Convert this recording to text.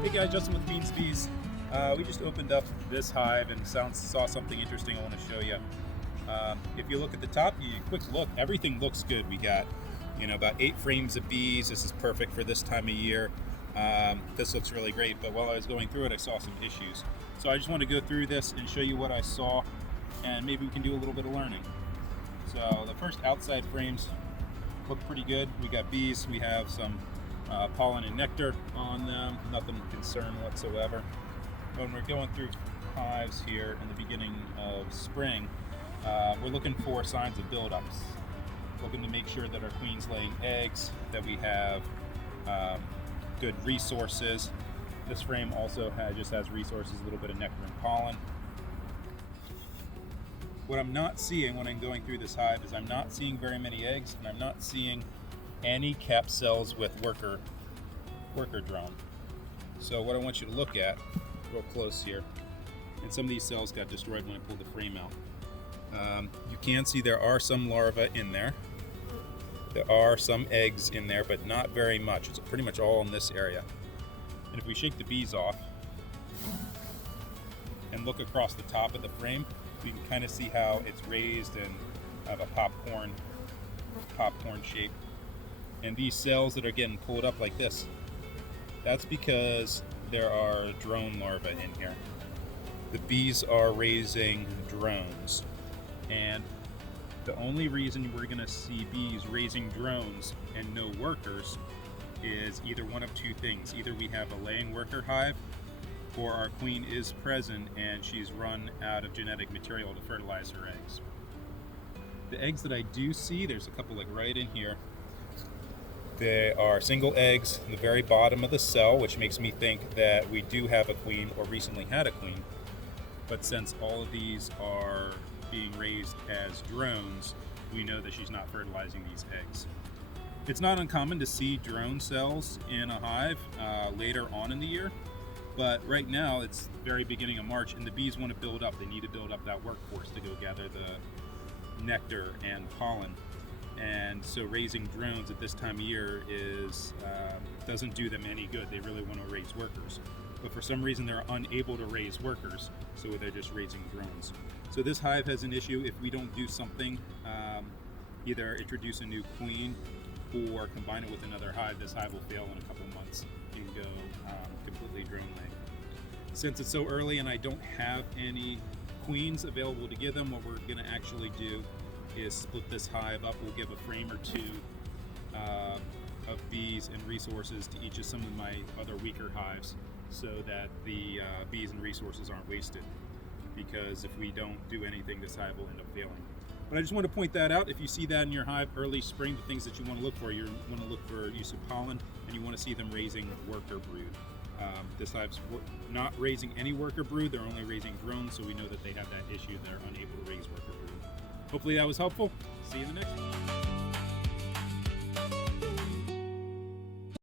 Hey guys, Justin with Beans Bees. We just opened up this hive and saw something interesting I want to show you. If you look at the top, quick look, everything looks good. We got, about 8 frames of bees. This is perfect for this time of year. This looks really great, but while I was going through it, I saw some issues. So I just want to go through this and show you what I saw, and maybe we can do a little bit of learning. So the first outside frames look pretty good. We got bees, we have some pollen and nectar on them, nothing of concern whatsoever. When we're going through hives here in the beginning of spring, we're looking for signs of buildups, looking to make sure that our queen's laying eggs, that we have good resources. This frame also just has resources, a little bit of nectar and pollen. What I'm not seeing when I'm going through this hive is I'm not seeing very many eggs, and I'm not seeing any capped cells with worker drone. So what I want you to look at real close here, and some of these cells got destroyed when I pulled the frame out. You can see there are some larvae in there. There are some eggs in there, but not very much. It's pretty much all in this area. And if we shake the bees off and look across the top of the frame, we can kind of see how it's raised and have a popcorn shape. And these cells that are getting pulled up like this, that's because there are drone larvae in here. The bees are raising drones, and the only reason we're going to see bees raising drones and no workers is either one of two things. Either we have a laying worker hive, or our queen is present and she's run out of genetic material to fertilize her eggs. The eggs that I do see, there's a couple like right in here. They are single eggs in the very bottom of the cell, which makes me think that we do have a queen or recently had a queen. But since all of these are being raised as drones, we know that she's not fertilizing these eggs. It's not uncommon to see drone cells in a hive later on in the year, but right now it's very beginning of March and the bees want to build up. They need to build up that workforce to go gather the nectar and pollen. And so raising drones at this time of year doesn't do them any good. They really want to raise workers. But for some reason they're unable to raise workers, so they're just raising drones. So this hive has an issue. If we don't do something, either introduce a new queen or combine it with another hive, this hive will fail in a couple months and go completely drone laying. Since it's so early and I don't have any queens available to give them, what we're going to actually do is split this hive up. We'll give a frame or two of bees and resources to each of some of my other weaker hives, so that the bees and resources aren't wasted. Because if we don't do anything, this hive will end up failing. But I just want to point that out. If you see that in your hive early spring, the things that you want to look for, you want to look for use of pollen, and you want to see them raising worker brood. This hive's not raising any worker brood, they're only raising drones, so we know that they have that issue. They're unable to raise worker brood. Hopefully that was helpful. See you in the next one.